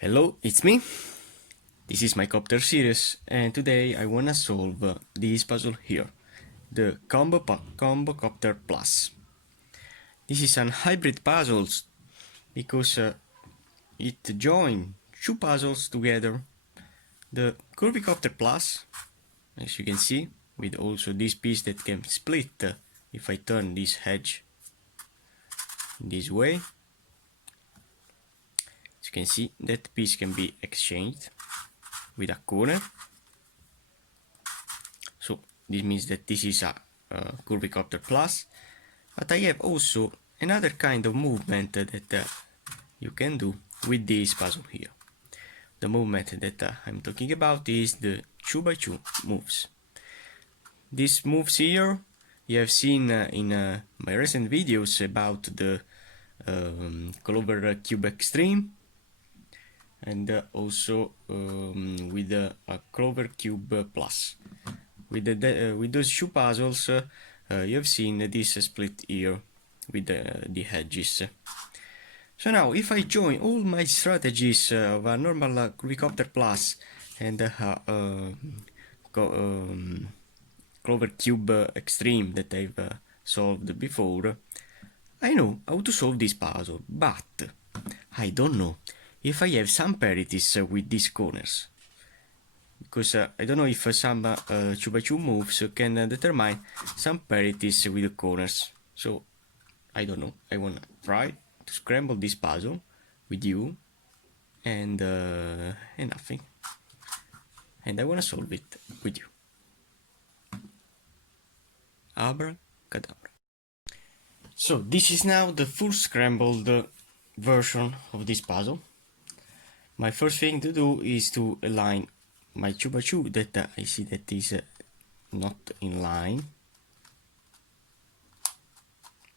Hello, it's me. This is my copter series, and today I wanna solve this puzzle here, the Combo Copter Plus. This is an hybrid puzzle because it joins two puzzles together. The Curvy Copter Plus, as you can see, with also this piece that can split if I turn this edge this way. As you can see, that piece can be exchanged with a corner. So this means that this is a Curvy Copter Plus, but I have also another kind of movement that you can do with this puzzle here. The movement that I'm talking about is the 2x2 moves. These moves here you have seen in my recent videos about the Clover Cube Extreme, and also with a Clover Cube Plus. With those two puzzles, you have seen this split here with the edges. So now, if I join all my strategies of a normal Curvy Copter Plus and Clover Cube Extreme that I've solved before, I know how to solve this puzzle, but I don't know if I have some parities with these corners. Because I don't know if some 2x2 moves can determine some parities with the corners. So I don't know. I wanna try to scramble this puzzle with you and nothing. And I wanna solve it with you. Abracadabra. So this is now the full scrambled version of this puzzle. My first thing to do is to align my 2x2 that I see that is not in line,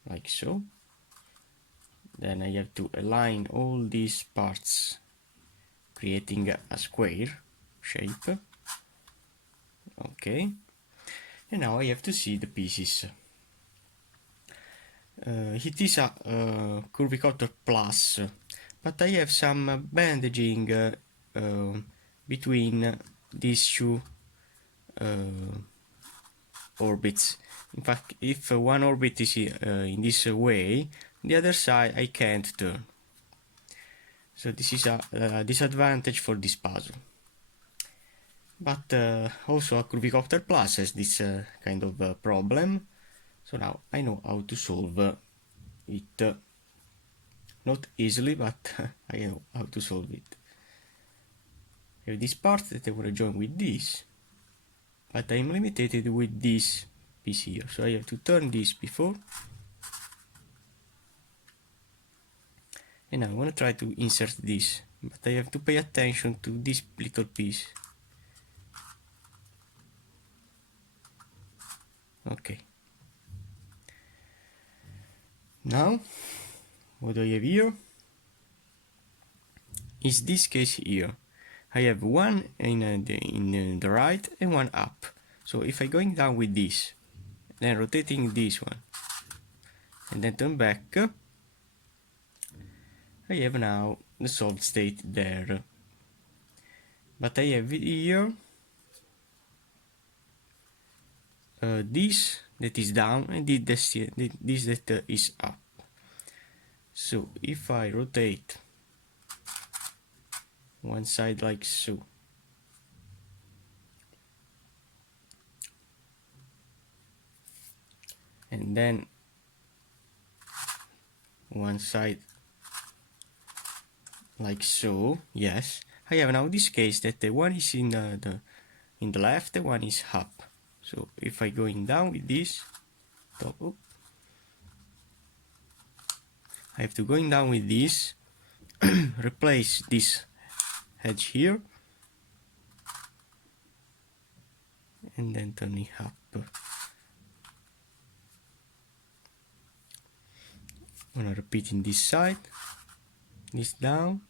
like so. Then I have to align all these parts, creating a square shape. Okay, and now I have to see the pieces. It is a Curvy Copter Plus, but I have some bandaging between these two orbits. In fact, if one orbit is in this way, the other side I can't turn. So this is a disadvantage for this puzzle. But also a Curvy Copter Plus has this kind of problem. So now I know how to solve it. Not easily, but I know how to solve it. I have this part that I want to join with this, but I'm limited with this piece here, so I have to turn this before, and now I want to try to insert this, but I have to pay attention to this little piece. Okay. Now, what do I have here? Is this case here. I have one in the right and one up. So if I'm going down with this, then rotating this one, and then turn back, I have now the solid state there. But I have here this that is down and this that is up. So if I rotate one side like so, and then one side like so, yes, I have now this case that the one is in the left, the one is up. So if I going down with this, I have to going down with this, replace this edge here, and then turn it up. I'm gonna repeat in this side, this down.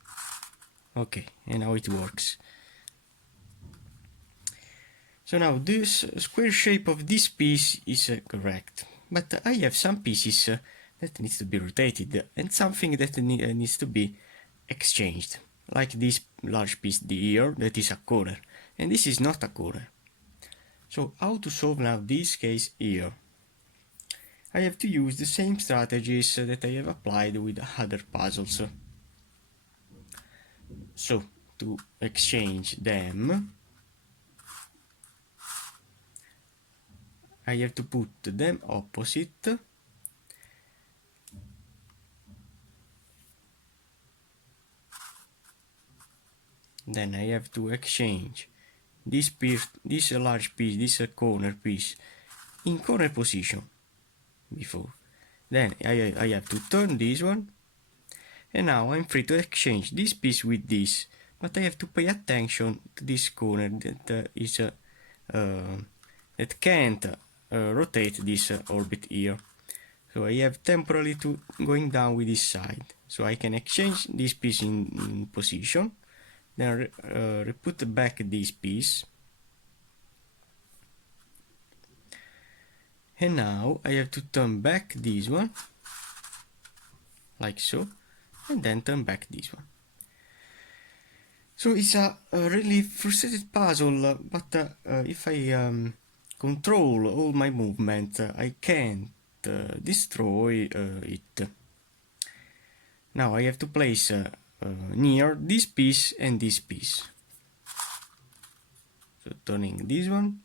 Okay, and now it works. So now this square shape of this piece is correct, but I have some pieces that needs to be rotated and something that needs to be exchanged, like this large piece here that is a corner, and this is not a corner. So how to solve now this case here? I have to use the same strategies that I have applied with other puzzles. So to exchange them, I have to put them opposite. Then I have to exchange this piece, this large piece, this corner piece in corner position before. Then I have to turn this one, and now I'm free to exchange this piece with this, but I have to pay attention to this corner that that can't rotate this orbit here. So I have temporarily to going down with this side, so I can exchange this piece in position, then put back this piece, and now I have to turn back this one like so, and then turn back this one. So it's a really frustrated puzzle, but if I control all my movement, I can't destroy it. Now I have to place near this piece and this piece. So turning this one.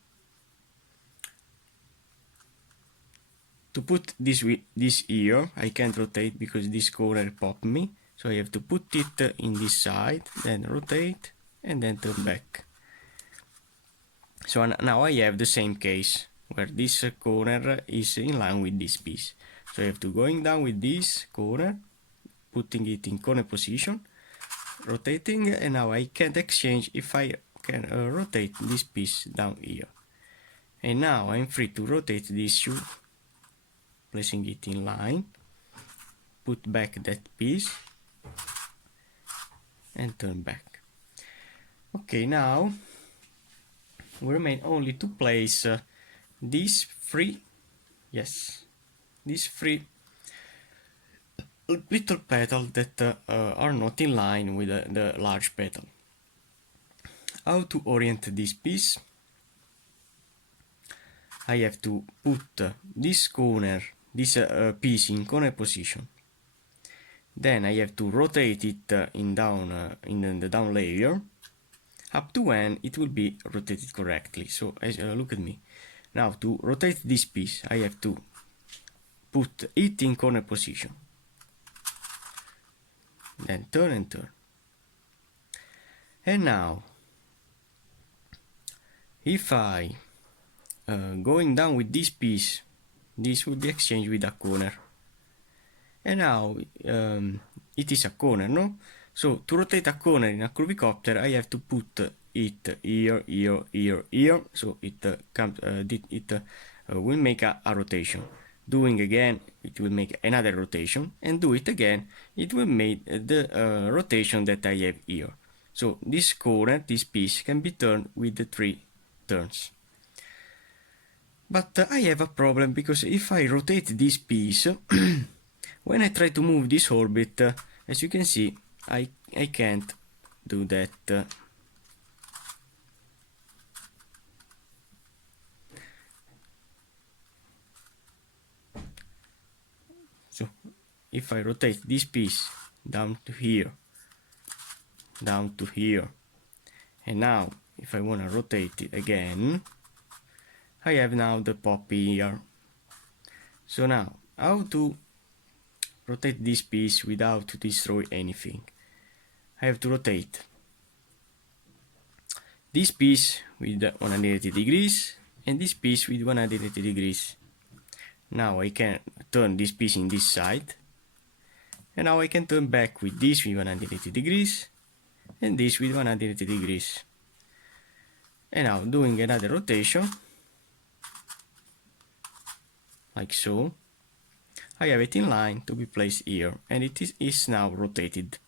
To put this here, I can't rotate because this corner popped me. So I have to put it in this side, then rotate, and then turn back. So now I have the same case, where this corner is in line with this piece. So I have to going down with this corner, putting it in corner position, rotating, and now I can't exchange if I can rotate this piece down here. And now I'm free to rotate this shoe, placing it in line, put back that piece, and turn back. Okay, now we remain only to place these three little petals that are not in line with the large petal. How to orient this piece? I have to put this corner, this piece in corner position. Then I have to rotate it in the down layer up to when it will be rotated correctly. So look at me. Now to rotate this piece, I have to put it in corner position. Then turn and turn. And now, if I going down with this piece, this will be exchanged with a corner. And now it is a corner, no? So to rotate a corner in a curvy copter, I have to put it here, here, here, here. So it will make a rotation. Doing again, it will make another rotation, and do it again, it will make the rotation that I have here. So this corner, this piece, can be turned with the 3 turns. But I have a problem, because if I rotate this piece, when I try to move this orbit, as you can see, I can't do that. So if I rotate this piece down to here, and now if I want to rotate it again, I have now the pop here. So now, how to rotate this piece without to destroy anything? I have to rotate this piece with 180 degrees and this piece with 180 degrees. Now I can turn this piece in this side, and now I can turn back with this with 180 degrees and this with 180 degrees. And now doing another rotation, like so, I have it in line to be placed here, and it is now rotated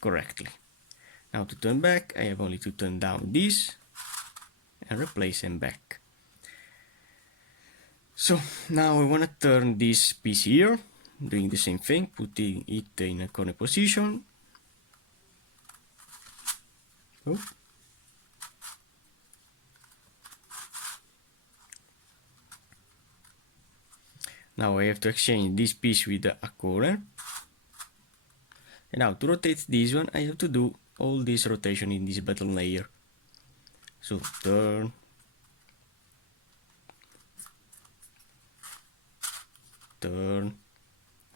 correctly. Now to turn back, I have only to turn down this and replace them back. So now I want to turn this piece here, doing the same thing, putting it in a corner position, Oh. Now I have to exchange this piece with a corner. And now to rotate this one, I have to do all this rotation in this bottom layer. So turn, turn.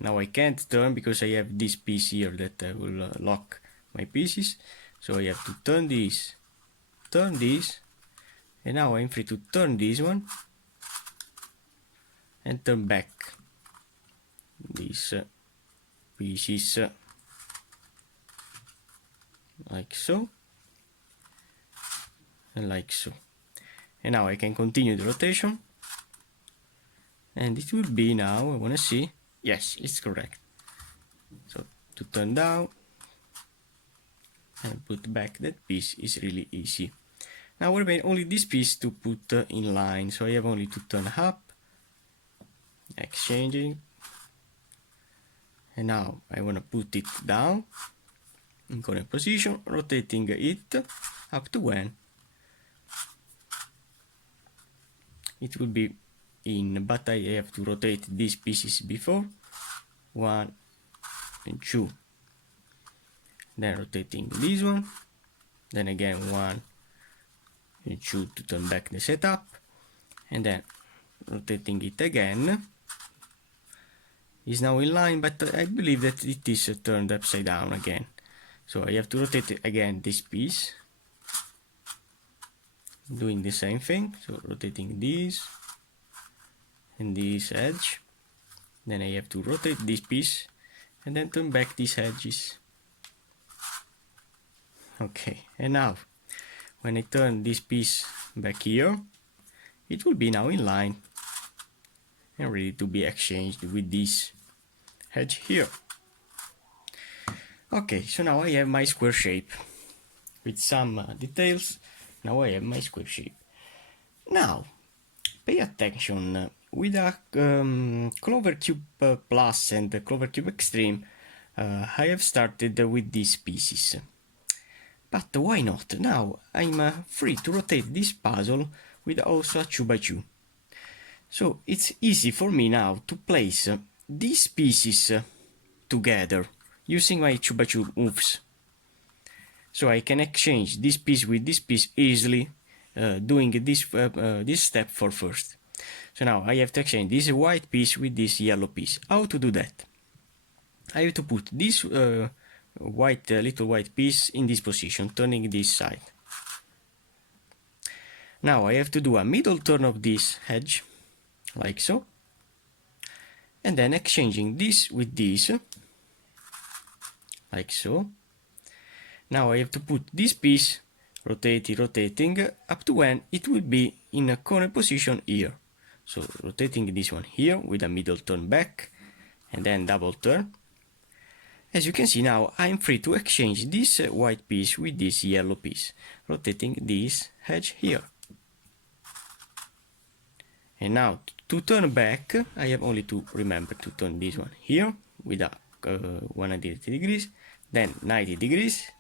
Now I can't turn because I have this piece here that will lock my pieces. So I have to turn this, and now I'm free to turn this one and turn back these pieces like so and like so. And now I can continue the rotation, and it will be now, I want to see, yes, it's correct. So to turn down and put back that piece is really easy. Now we remain only this piece to put in line, so I have only to turn up, exchanging, and now I want to put it down in correct position, rotating it up to when it will be in, but I have to rotate these pieces before, 1 and 2, then rotating this one, then again 1 and 2 to turn back the setup, and then rotating it again. Is now in line, but I believe that it is turned upside down again, so I have to rotate again this piece, doing the same thing, so rotating this and this edge, then I have to rotate this piece and then turn back these edges. Okay, and now when I turn this piece back here, it will be now in line and ready to be exchanged with this edge here. Okay, so now I have my square shape with some details. Now I have my square shape. Now pay attention, with a Clover Cube Plus and the Clover Cube Extreme, I have started with these pieces. But why not? Now I'm free to rotate this puzzle with also a 2x2. So it's easy for me now to place these pieces together using my 2x2 moves. So I can exchange this piece with this piece easily, doing this step for first. So now I have to exchange this white piece with this yellow piece. How to do that? I have to put this little white piece in this position, turning this side. Now I have to do a middle turn of this edge, like so, and then exchanging this with this, like so. Now I have to put this piece rotating up to when it will be in a corner position here. So rotating this one here with a middle turn back and then double turn. As you can see now, I'm free to exchange this white piece with this yellow piece, rotating this edge here. And now to turn back, I have only to remember to turn this one here with a 180 degrees, then 90 degrees,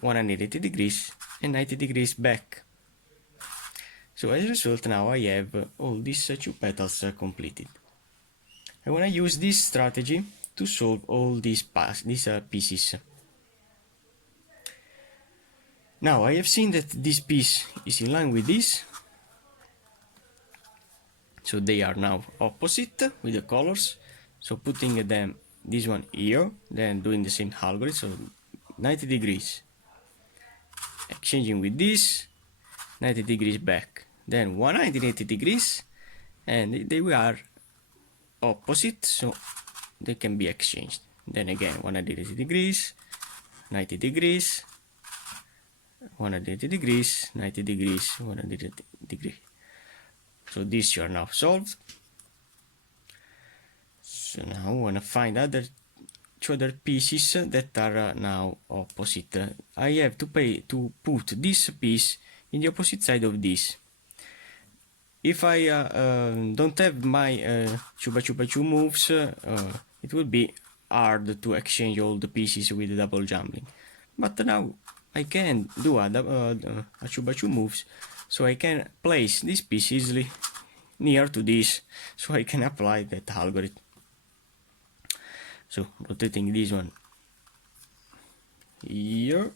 180 degrees, and 90 degrees back. So as a result, now I have all these two petals completed. I want to use this strategy to solve all these pieces. Now I have seen that this piece is in line with this, so they are now opposite with the colors. So putting them, this one here, then doing the same algorithm, so 90 degrees, exchanging with this, 90 degrees back, then 180 degrees, and they are opposite, so they can be exchanged. Then again 180 degrees, 90 degrees, 180 degrees, 90 degrees, 180 degrees. So these are now solved. So now I want to find two other pieces that are now opposite. I have to put this piece in the opposite side of this. If I don't have my 2x2 moves, it will be hard to exchange all the pieces with double jumbling. But now I can do a 2x2 moves, so I can place this piece easily near to this, so I can apply that algorithm. So rotating this one here,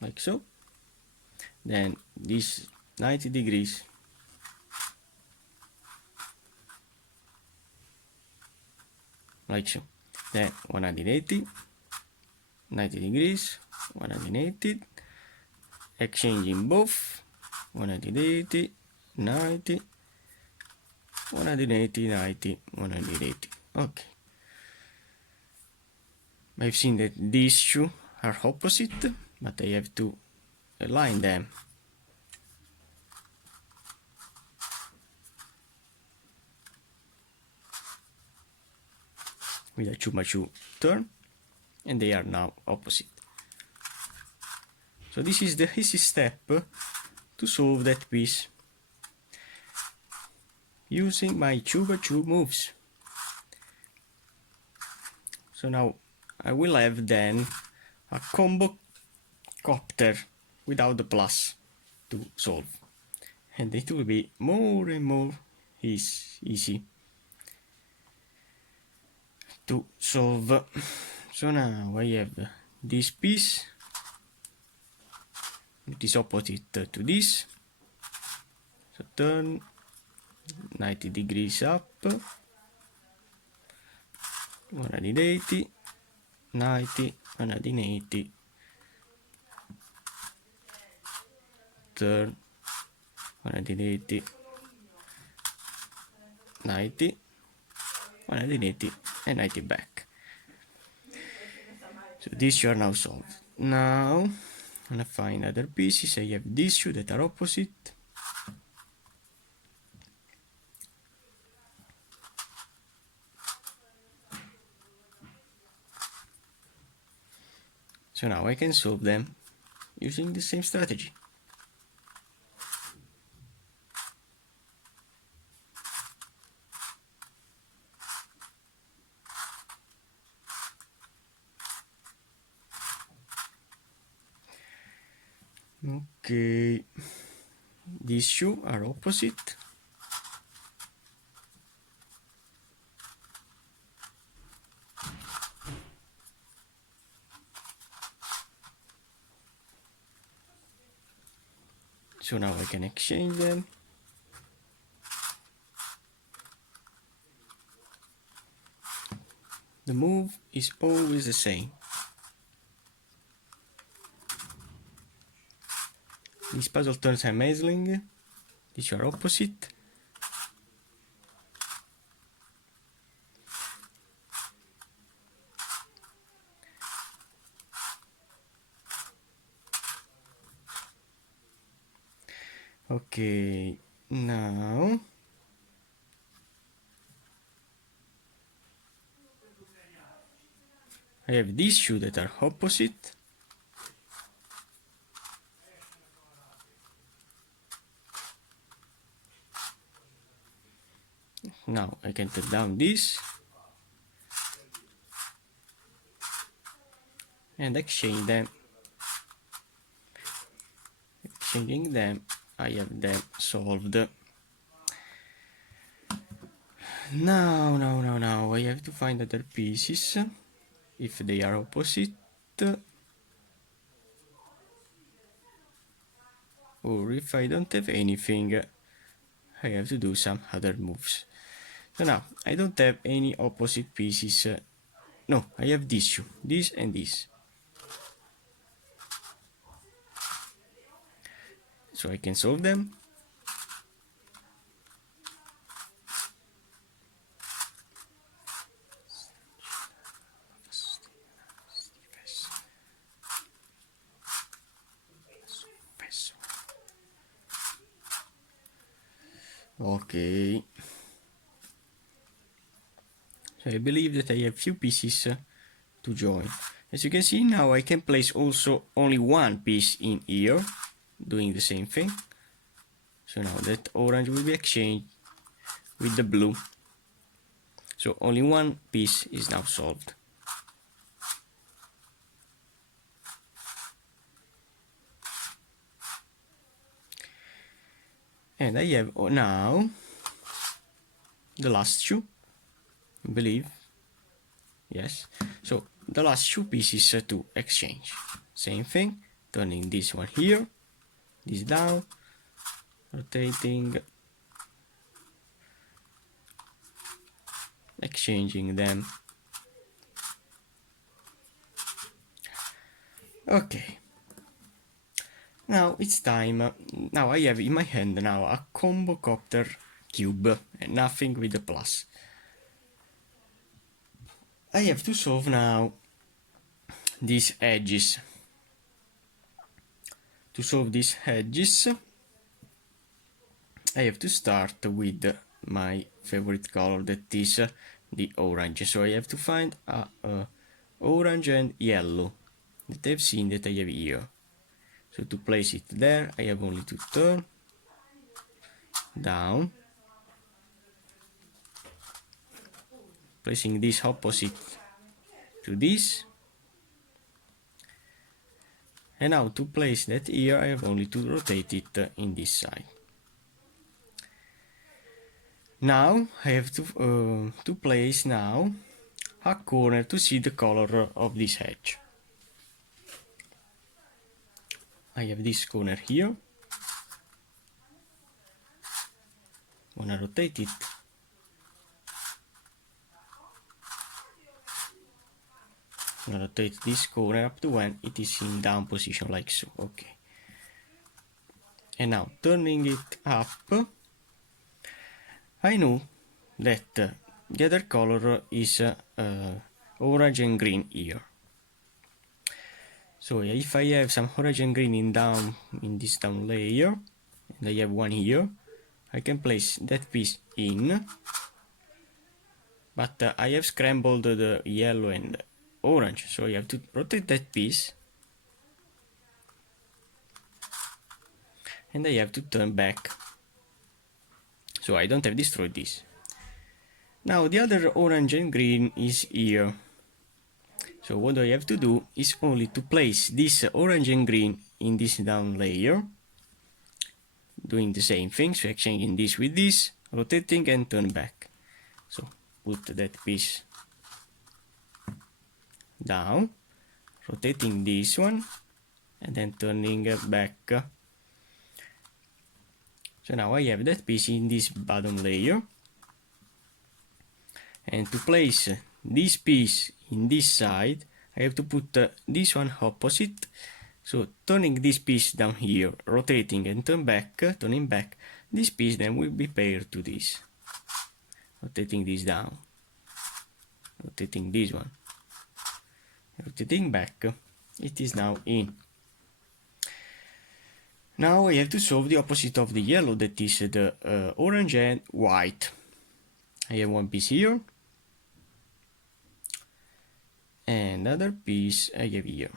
like so, then this 90 degrees, like so, then 180, 90 degrees, 180, exchanging both, 180, 90, 180, 90, 180. Okay. I've seen that these two are opposite, but I have to align them. With a 2x2 turn, and they are now opposite. So this is the easy step to solve that piece using my 2x2 moves. So now I will have then a combo copter without the plus to solve, and it will be more and more easy to solve. So now I have this piece, it is opposite to this, so turn 90 degrees up, 180, 90, 180, turn 180, 90, 180, and 90 back. So these two are now solved. Now I'm gonna find other pieces. I have these two that are opposite. So now I can solve them using the same strategy. Okay, these two are opposite. So now I can exchange them. The move is always the same. These puzzle turns I'm amazing. These are opposite. Okay, now I have these two that are opposite. Now I can turn down this and exchange them. Exchanging them, I have them solved. Now I have to find other pieces if they are opposite, or if I don't have anything, I have to do some other moves. So now I don't have any opposite pieces. No, I have these two, this and this. So I can solve them. Okay. So I believe that I have few pieces to join. As you can see now I can place also only one piece in here, doing the same thing. So now that orange will be exchanged with the blue. So only one piece is now solved. And I have now the last two, I believe. Yes, so the last two pieces to exchange. Same thing, turning this one here, this down, rotating, exchanging them. Okay, now it's time. Now I have in my hand now a combo copter cube and nothing with the plus. I have to solve now these edges. To solve these edges, I have to start with my favorite color, that is the orange. So I have to find a orange and yellow that I've seen that I have here. So to place it there, I have only to turn down, placing this opposite to this. And now to place that here, I have only to rotate it in this side. Now I have to place now a corner to see the color of this edge. I have this corner here. Wanna rotate it. Rotate this corner up to when it is in down position like so. Okay. And now turning it up, I know that the other color is orange and green here. So if I have some orange and green in this down layer, and I have one here, I can place that piece in, but I have scrambled the yellow and orange, so I have to rotate that piece, and I have to turn back, so I don't have destroyed this. Now the other orange and green is here, so what I have to do is only to place this orange and green in this down layer, doing the same thing, so exchanging this with this, rotating and turn back. So put that piece down, rotating this one, and then turning back. So now I have that piece in this bottom layer, and to place this piece in this side, I have to put this one opposite. So turning this piece down here, rotating and turning back, this piece then will be paired to this. Rotating this down, rotating this one, rotating back, it is now in. Now I have to solve the opposite of the yellow, that is the orange and white. I have one piece here, and another piece I have here.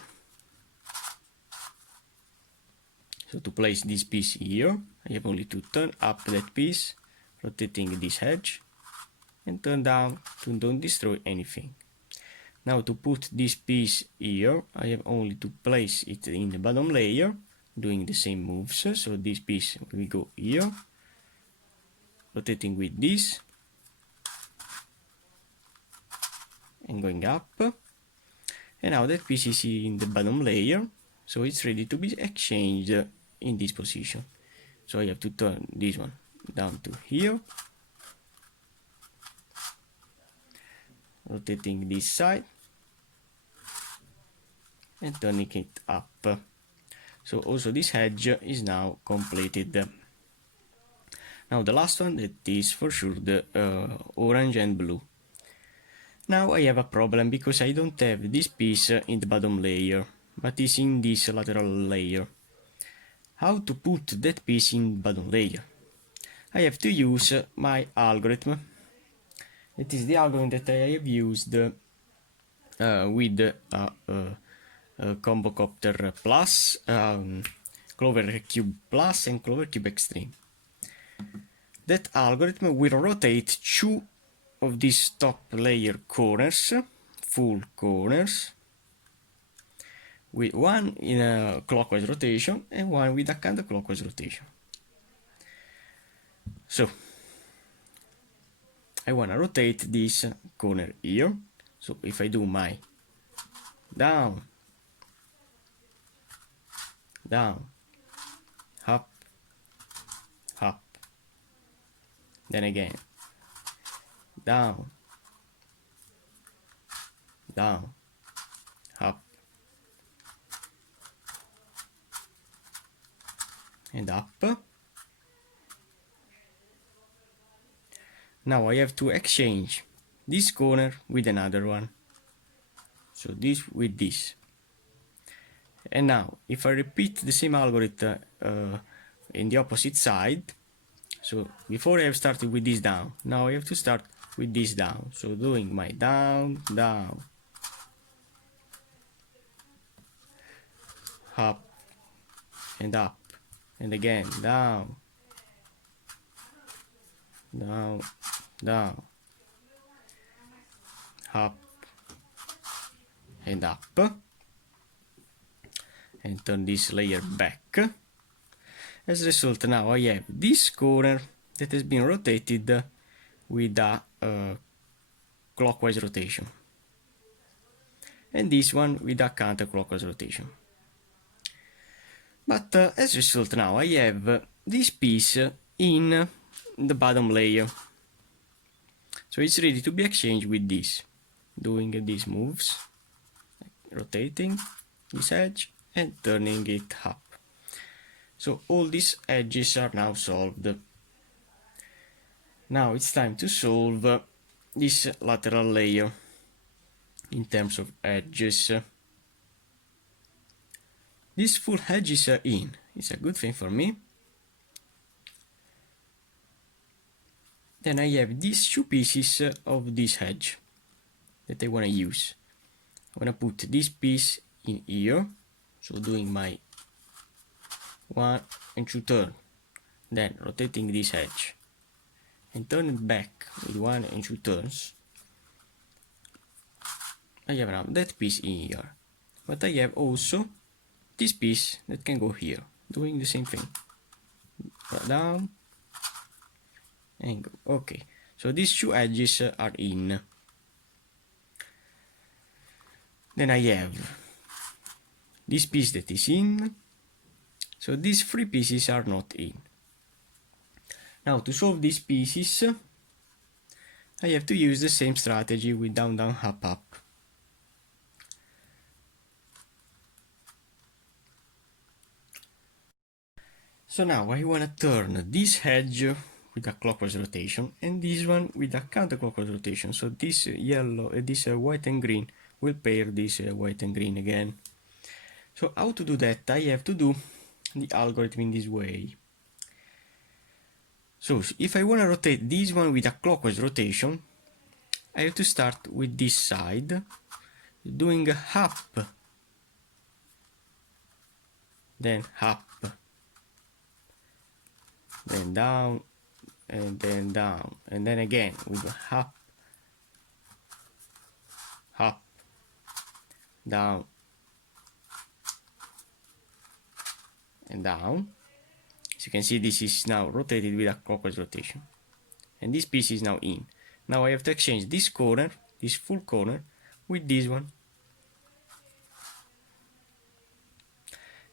So to place this piece here, I have only to turn up that piece, rotating this edge, and turn down to don't destroy anything. Now to put this piece here, I have only to place it in the bottom layer, doing the same moves. So this piece will go here, rotating with this, and going up. And now that piece is in the bottom layer, so it's ready to be exchanged in this position. So I have to turn this one down to here, rotating this side, and turning it up. So also this edge is now completed. Now the last one, that is for sure the orange and blue. Now I have a problem because I don't have this piece in the bottom layer, but is in this lateral layer. How to put that piece in bottom layer? I have to use my algorithm. It is the algorithm that I have used with Combo Copter Plus, Clover Cube Plus and Clover Cube Extreme. That algorithm will rotate two of these top layer corners, full corners, with one in a clockwise rotation and one with a counterclockwise rotation. So I want to rotate this corner here. So if I do my down, down, up, up, then again down, down, up, and up. Now I have to exchange this corner with another one. So this with this. And now if I repeat the same algorithm in the opposite side, so before I have started with this down, now I have to start with this down. So doing my down, down, up, and again down, down, down, up, and up, and turn this layer back. As a result, now I have this corner that has been rotated with a clockwise rotation, and this one with a counterclockwise rotation. But as a result, now I have this piece in the bottom layer, so it's ready to be exchanged with this, doing these moves, rotating this edge and turning it up. So all these edges are now solved. Now it's time to solve this lateral layer in terms of edges. This full edge is in. It's a good thing for me. Then I have these two pieces of this edge that I want to use. I want to put this piece in here, so doing my 1 and 2 turn, then rotating this edge and turn it back with 1 and 2 turns. I have now that piece in here, but I have also this piece that can go here, doing the same thing. Down and go. Okay, so these two edges are in. Then I have this piece that is in, so these three pieces are not in. Now to solve these pieces, I have to use the same strategy with down, down, up, up. So now I want to turn this edge with a clockwise rotation and this one with a counterclockwise rotation. So this yellow, this white and green will pair this white and green again. So how to do that? I have to do the algorithm in this way. So if I want to rotate this one with a clockwise rotation, I have to start with this side, doing up, then up, then down, and then again with up, up, down, and down. As you can see, this is now rotated with a clockwise rotation, and this piece is now in. Now I have to exchange this corner, this full corner, with this one.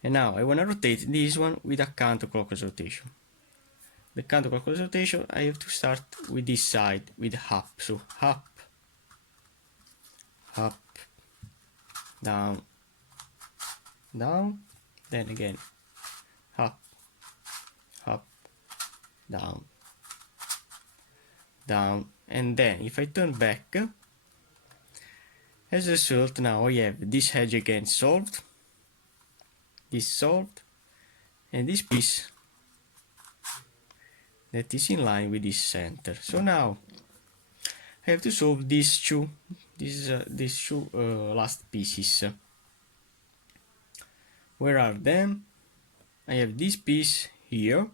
And now I want to rotate this one with a counterclockwise rotation. The counterclockwise rotation, I have to start with this side, with up. So up, up, down, down, then again up, up, down, down, and then if I turn back, as a result, now I have this edge again solved, this solved, and this piece that is in line with this center. So now I have to solve these two last pieces. Where are them? I have this piece here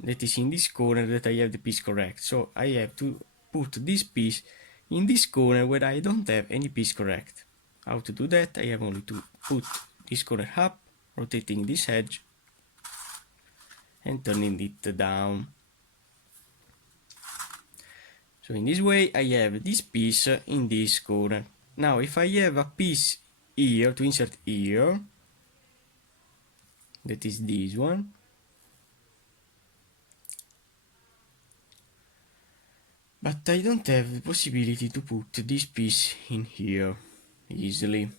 that is in this corner that I have the piece correct. So I have to put this piece in this corner where I don't have any piece correct. How to do that? I have only to put this corner up, rotating this edge and turning it down. So in this way I have this piece in this corner. Now if I have a piece here to insert here, that is this one, but I don't have the possibility to put this piece in here easily.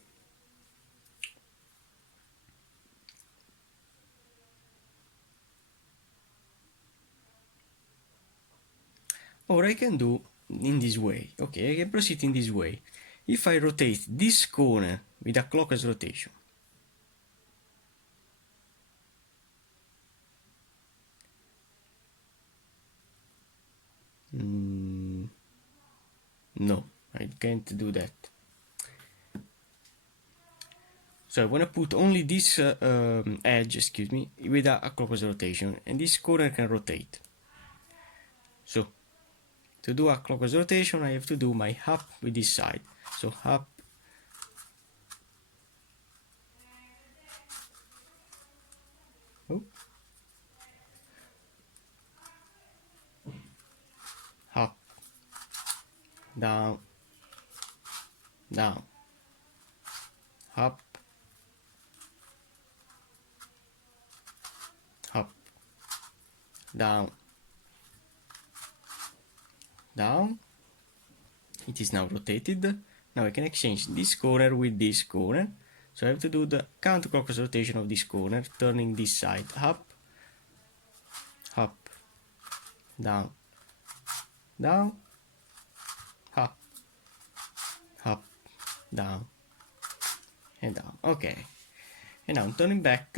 Or I can do in this way. Okay, I can proceed in this way. If I rotate this corner with a clockwise rotation, no, I can't do that. So I want to put only this edge, excuse me, with a clockwise rotation, and this corner can rotate. So to do a clockwise rotation, I have to do my up with this side. So up, oh, up, down, down, up, up, down, down. It is now rotated. Now I can exchange this corner with this corner. So I have to do the counterclockwise rotation of this corner, turning this side up, up, down, down, up, up, down, and down. Okay. And now turning back,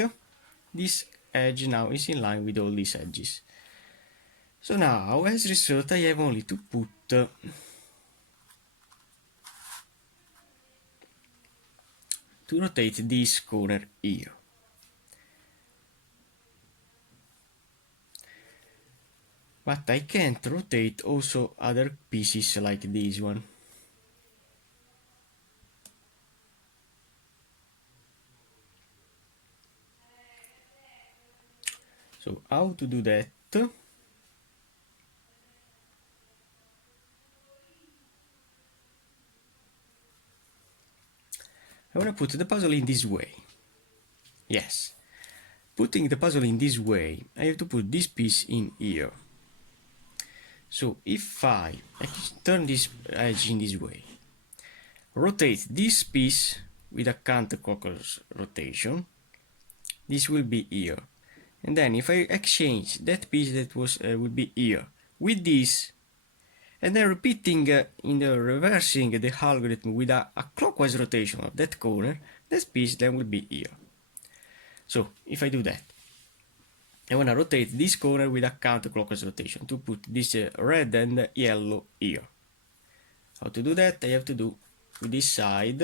this edge now is in line with all these edges. So now, as a result, I have only to put to rotate this corner here. But I can't rotate also other pieces like this one. So how to do that? I want to put the puzzle in this way. Yes. Putting the puzzle in this way, I have to put this piece in here. So if I turn this edge in this way, rotate this piece with a counterclockwise rotation, this will be here. And then if I exchange that piece that was would be here with this, and then repeating in the reversing the algorithm with a clockwise rotation of that corner, that piece then will be here. So if I do that, I want to rotate this corner with a counterclockwise rotation to put this red and yellow here. How to do that? I have to do with this side,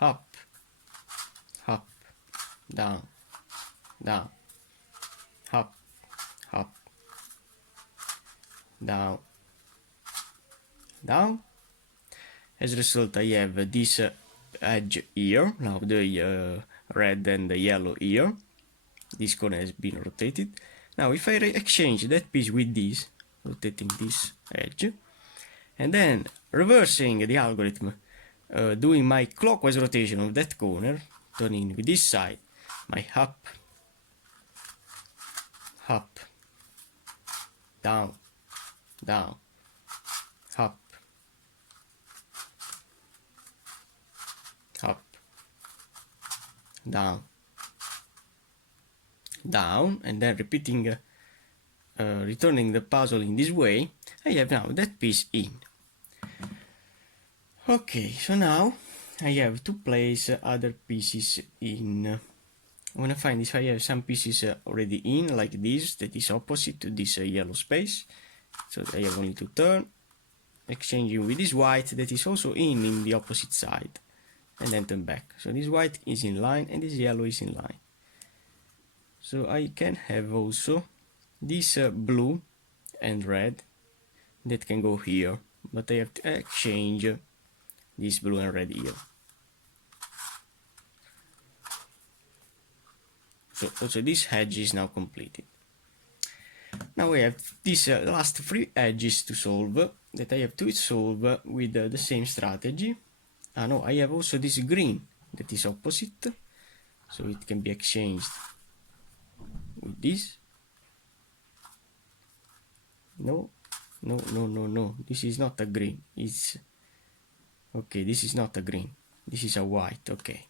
up, up, down, down, up, up, down, down. As a result, I have this edge here, now the red and the yellow here. This corner has been rotated. Now if I exchange that piece with this, rotating this edge, and then reversing the algorithm, doing my clockwise rotation of that corner, turning with this side, my up, up, down, down, up, up, down, down, and then repeating, returning the puzzle in this way, I have now that piece in. Okay, so now I have to place other pieces in. I want to find if I have some pieces already in, like this, that is opposite to this yellow space. So I have only to turn, exchanging with this white that is also in the opposite side, and then turn back. So this white is in line and this yellow is in line. So I can have also this blue and red that can go here, but I have to exchange this blue and red here. So also this edge is now completed. Now we have these last three edges to solve, that I have to solve with the same strategy. Ah no, I have also this green that is opposite, so it can be exchanged with this. No, no, no, no, no, this is not a green, it's... Okay, this is not a green, this is a white, okay,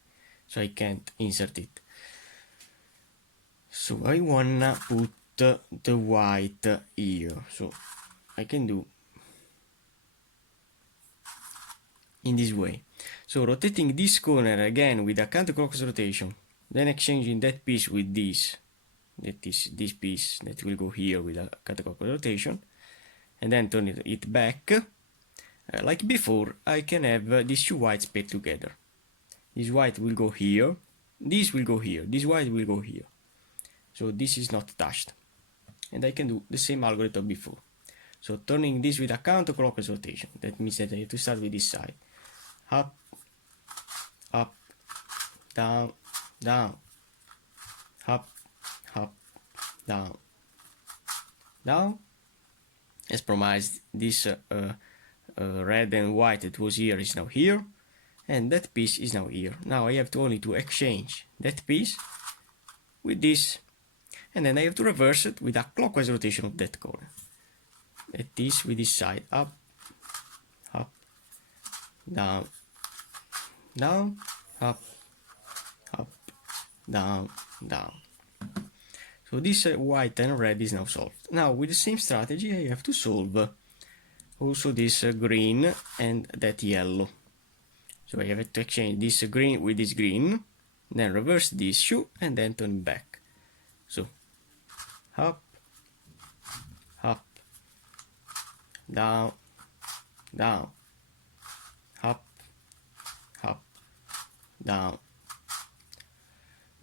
so I can't insert it. So I wanna put the white here, so I can do in this way. So rotating this corner again with a counterclockwise rotation, then exchanging that piece with this, that is this piece that will go here with a counterclockwise rotation, and then turn it back. Like before, I can have these two whites paired together. This white will go here, this will go here, this white will go here. So this is not touched. And I can do the same algorithm before. So turning this with a counterclockwise rotation, that means that I have to start with this side. Up, up, down, down, up, up, down, down. As promised, this red and white that was here is now here, and that piece is now here. Now I have to only to exchange that piece with this, and then I have to reverse it with a clockwise rotation of that corner. That is with this side, up, up, down, down, up, up, down, down. So this white and red is now solved. Now with the same strategy I have to solve also this green and that yellow. So I have to exchange this green with this green, then reverse this two and then turn back. So up, up, down, down, up, up, down,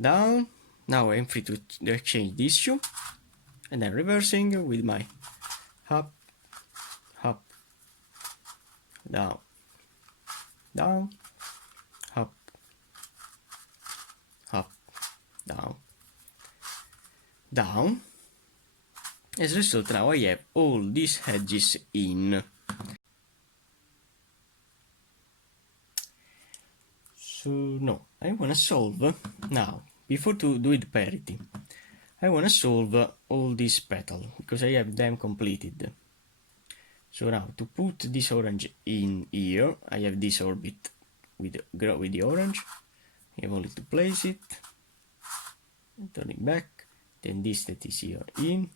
down. Now I'm free to exchange these two, and then reversing with my up, up, down, down, up, up, down, down. As a result, now I have all these edges in. So no, I wanna solve now. Before to do it parity, I wanna solve all these petals because I have them completed. So now to put this orange in here, I have this orbit with the orange. I have only to place it, turn it back, then this that is here in,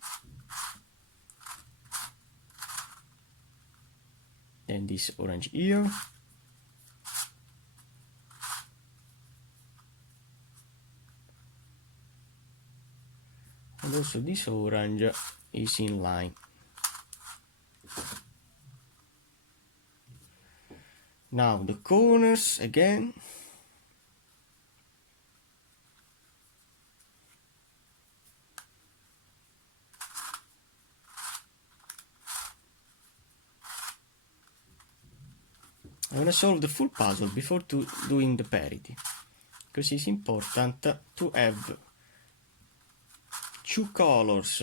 then this orange here, and also this orange is in line. Now the corners again. I'm gonna solve the full puzzle before doing the parity, because it's important to have two colors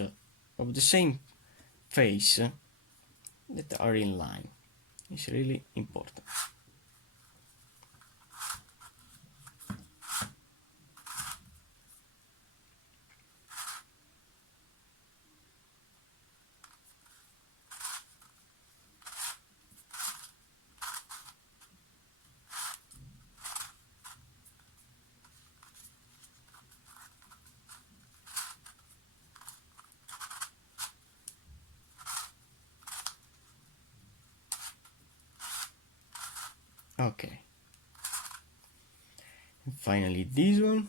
of the same face that are in line. It's really important. Okay. And finally this one.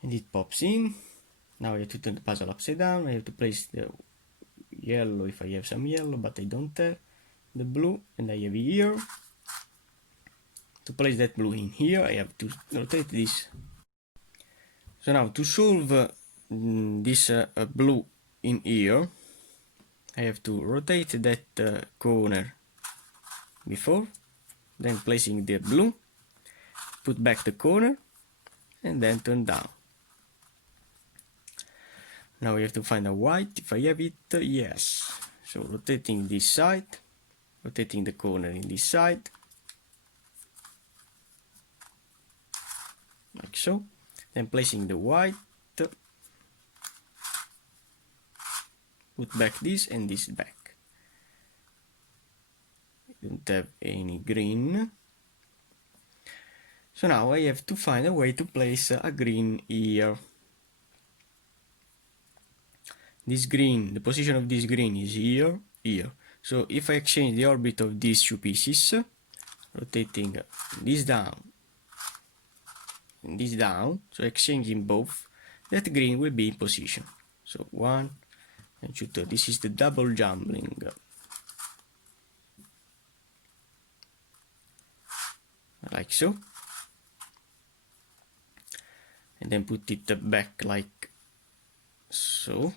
And it pops in. Now I have to turn the puzzle upside down. I have to place the yellow if I have some yellow, but I don't have the blue, and I have here. To place that blue in here, I have to rotate this. So now to solve this blue in here, I have to rotate that corner before, then placing the blue, put back the corner, and then turn down. Now we have to find a white, if I have it, yes. So rotating this side, rotating the corner in this side, like so, then placing the white, put back this and this back. I don't have any green, so now I have to find a way to place a green here. This green, the position of this green is here, here. So if I exchange the orbit of these two pieces, rotating this down and this down, so exchanging both, that green will be in position. So 1 and 2, 3. This is the double jumbling. Like so. And then put it back like so.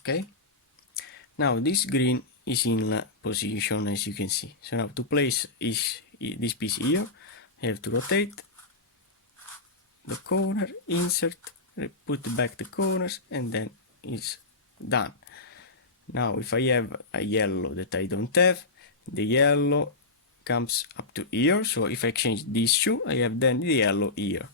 Okay. Now this green is in position, as you can see. So now to place this piece here, I have to rotate the corner, insert, put back the corners, and then it's done. Now if I have a yellow that I don't have, the yellow comes up to here. So if I change these two, I have then the yellow here.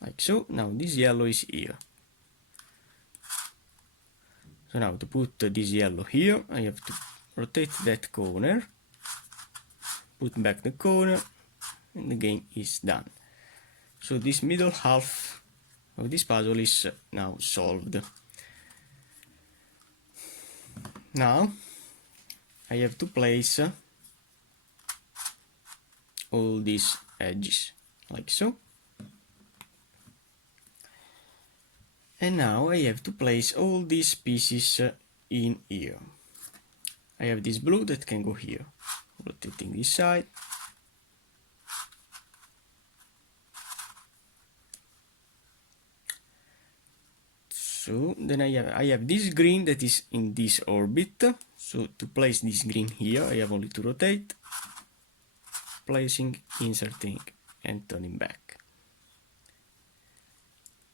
Like so. Now this yellow is here. So now to put this yellow here, I have to rotate that corner, put back the corner, and the game is done. So this middle half of this puzzle is now solved. Now I have to place all these edges like so. And now I have to place all these pieces in here. I have this blue that can go here, rotating this side. So then I have this green that is in this orbit. So to place this green here, I have only to rotate, placing, inserting, and turning back.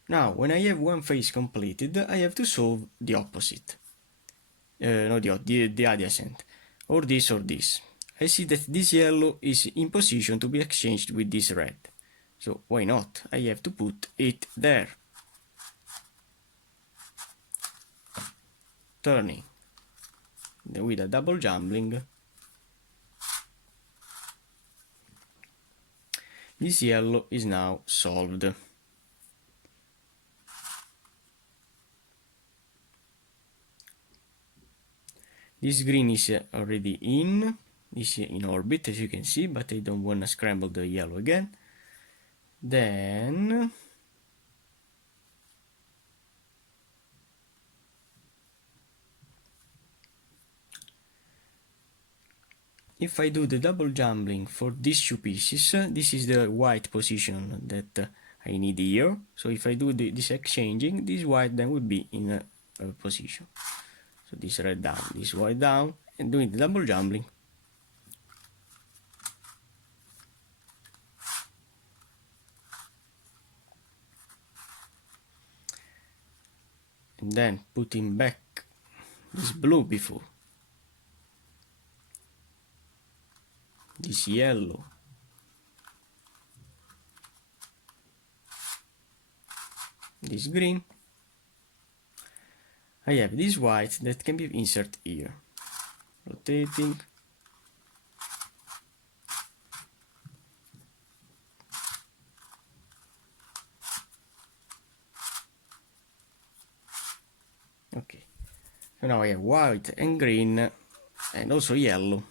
Now, when I have one phase completed, I have to solve the opposite. No, the adjacent. Or this or this. I see that this yellow is in position to be exchanged with this red. So why not? I have to put it there. Turning. Then with a double jumbling, this yellow is now solved. This green is already in orbit, as you can see, but I don't want to scramble the yellow again. Then if I do the double jumbling for these two pieces, this is the white position that I need here. So if I do this exchanging, this white then would be in a position. So this red down, this white down, and doing the double jumbling. And then putting back this blue before. This yellow. This green. I have this white that can be inserted here. Rotating. Okay. So now I have white and green and also yellow.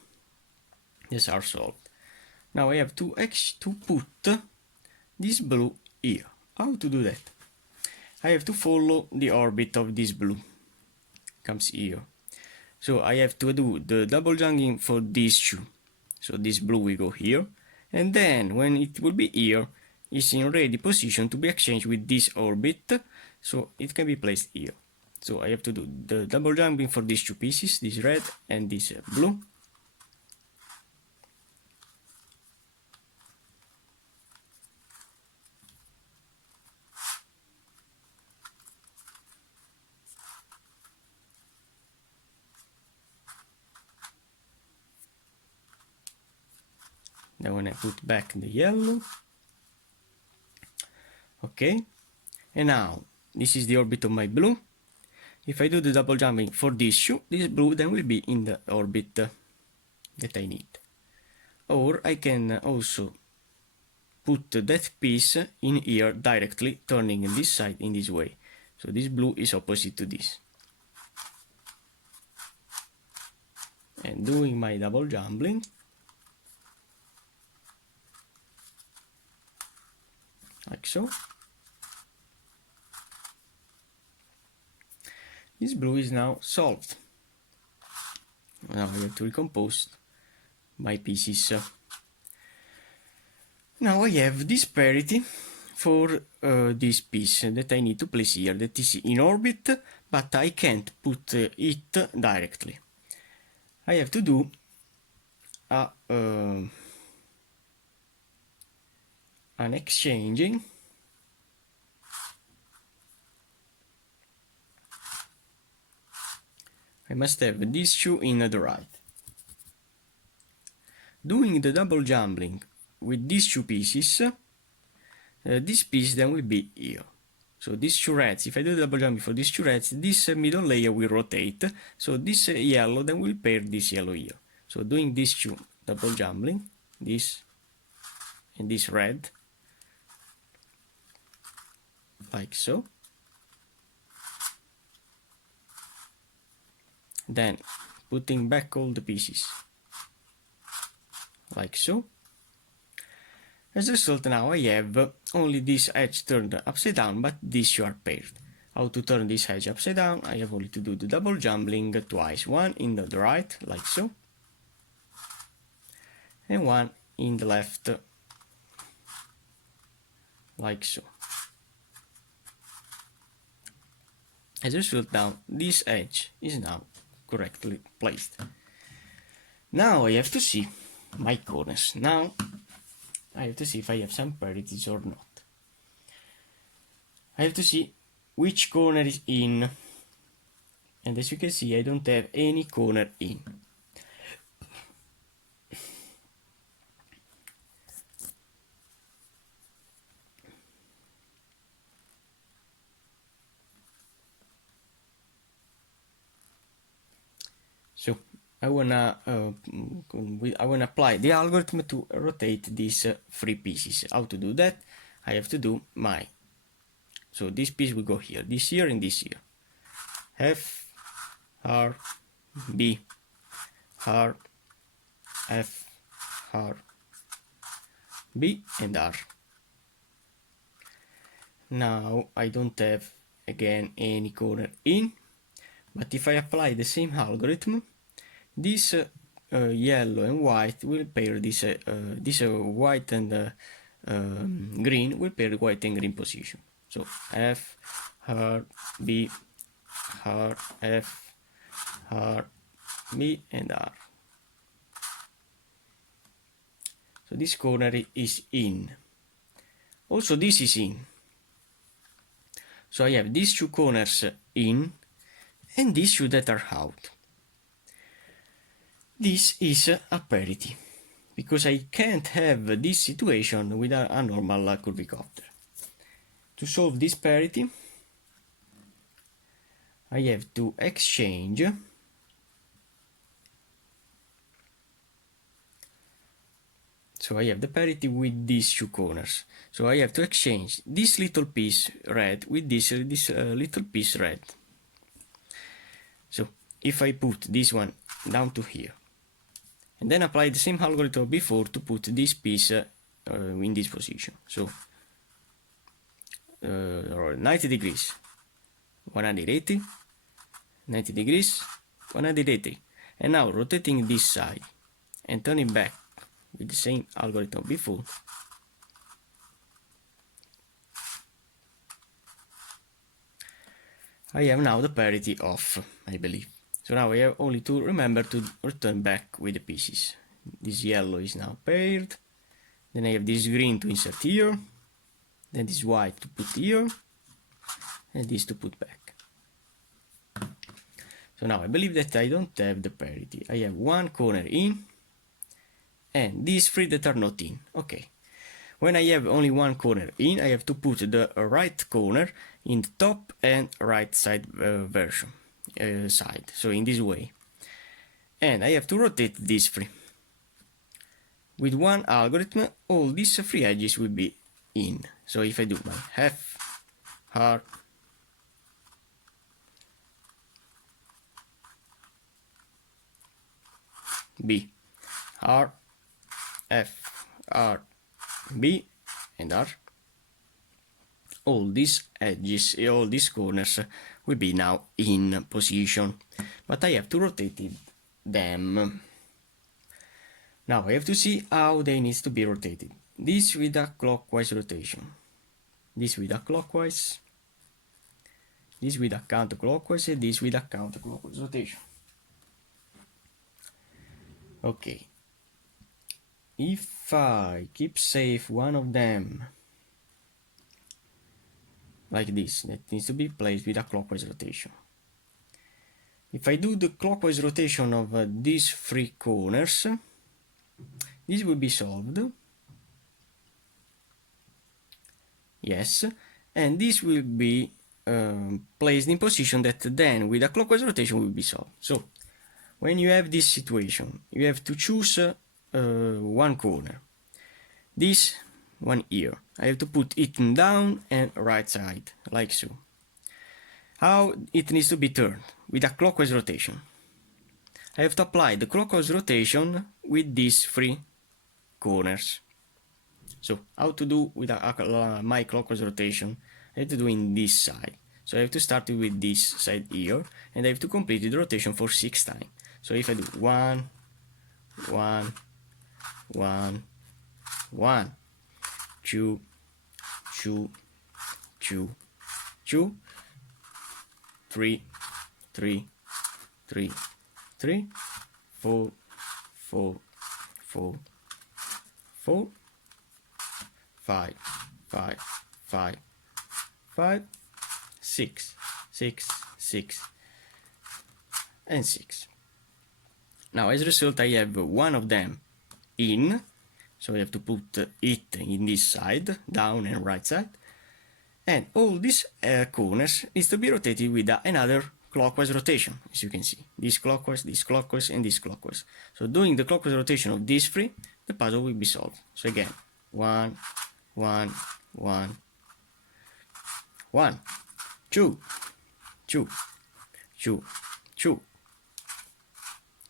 These are solved. Now I have to put this blue here. How to do that? I have to follow the orbit of this blue. Comes here. So I have to do the double jumbling for these two. So this blue will go here, and then when it will be here, it's in ready position to be exchanged with this orbit, so it can be placed here. So I have to do the double jumping for these two pieces, this red and this blue. Then when I put back the yellow, okay, and now this is the orbit of my blue. If I do the double jumping for this shoe, this blue then will be in the orbit that I need. Or I can also put that piece in here directly, turning this side in this way. So this blue is opposite to this. And doing my double jumbling, like so. This blue is now solved. Now I have to recompose my pieces. Now I have this parity for this piece that I need to place here, that is in orbit, but I can't put it directly. I have to do an exchanging I must have these two in the right. Doing the double jumbling with these two pieces, this piece then will be here. So these two reds, if I do the double jumping for these two reds, this middle layer will rotate, so this yellow then will pair this yellow here. So doing these two double jumbling, this and this red, like so. Then putting back all the pieces, like so. As a result, now I have only this edge turned upside down, but these two are paired. How to turn this edge upside down? I have only to do the double jumbling twice, one in the right, like so, and one in the left, like so. As a result, now this edge is now correctly placed. Now I have to see my corners. Now I have to see if I have some parities or not. I have to see which corner is in, and as you can see I don't have any corner in. So I wanna apply the algorithm to rotate these three pieces. How to do that? I have to do so this piece will go here, this here, and this here. F, R, B, R, F, R, B, and R. Now I don't have again any corner in, but if I apply the same algorithm, this yellow and white will pair this white and green will pair white and green position. So F, R, B, R, F, R, B, and R. So this corner is in. Also this is in. So I have these two corners in and these two that are out. This is a parity, because I can't have this situation with a normal curvy copter. To solve this parity, I have to exchange so I have the parity with these two corners. So I have to exchange this little piece red with this little piece red. So if I put this one down to here, and then apply the same algorithm before to put this piece in this position. So 90 degrees, 180, 90 degrees, 180, and now rotating this side and turning back with the same algorithm before. I have now the parity off, I believe. So now I have only to remember to return back with the pieces. This yellow is now paired. Then I have this green to insert here. Then this white to put here. And this to put back. So now I believe that I don't have the parity. I have one corner in. And these three that are not in. Okay. When I have only one corner in, I have to put the right corner in the top and right side side. So in this way. And I have to rotate these three. With one algorithm, all these three edges will be in. So if I do my F, R, B, R, F, R, B, and R, all these edges, all these corners will be now in position, but I have to rotate them. Now I have to see how they need to be rotated. This with a clockwise rotation, this with a clockwise, this with a counterclockwise, and this with a counterclockwise rotation. Okay. If I keep safe one of them like this, that needs to be placed with a clockwise rotation. If I do the clockwise rotation of these three corners, this will be solved. Yes, and this will be placed in position that then with a clockwise rotation will be solved. So when you have this situation, you have to choose one corner. This one here. I have to put it down and right side, like so. How it needs to be turned? With a clockwise rotation. I have to apply the clockwise rotation with these three corners. So how to do with my clockwise rotation? I have to do in this side. So I have to start with this side here, and I have to complete the rotation for 6 times. So if I do 1, 1, 1, 1, 2, 2, 2, 2, 3, 3, 3, 3, 4, 4, 4, 4, 5, 5, 5, 5, 6, 6, 6, and 6. Now as a result I have one of them in, so I have to put it in this side, down and right side, and all these corners needs to be rotated with another clockwise rotation, as you can see, this clockwise, and this clockwise. So doing the clockwise rotation of these three, the puzzle will be solved. So again, 1, 1, 1, 1, 2, 2, 2, 2,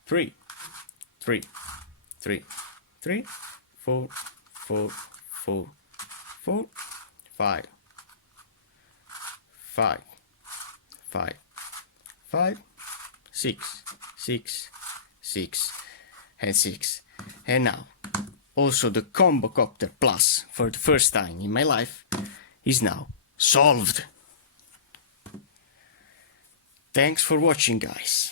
3, 3, 3, 3, 4, 4, 4, 4, 5, 5, 5, 5, 6, 6, 6, and 6. And now, also the Curvy Copter Plus, for the first time in my life, is now solved. Thanks for watching, guys.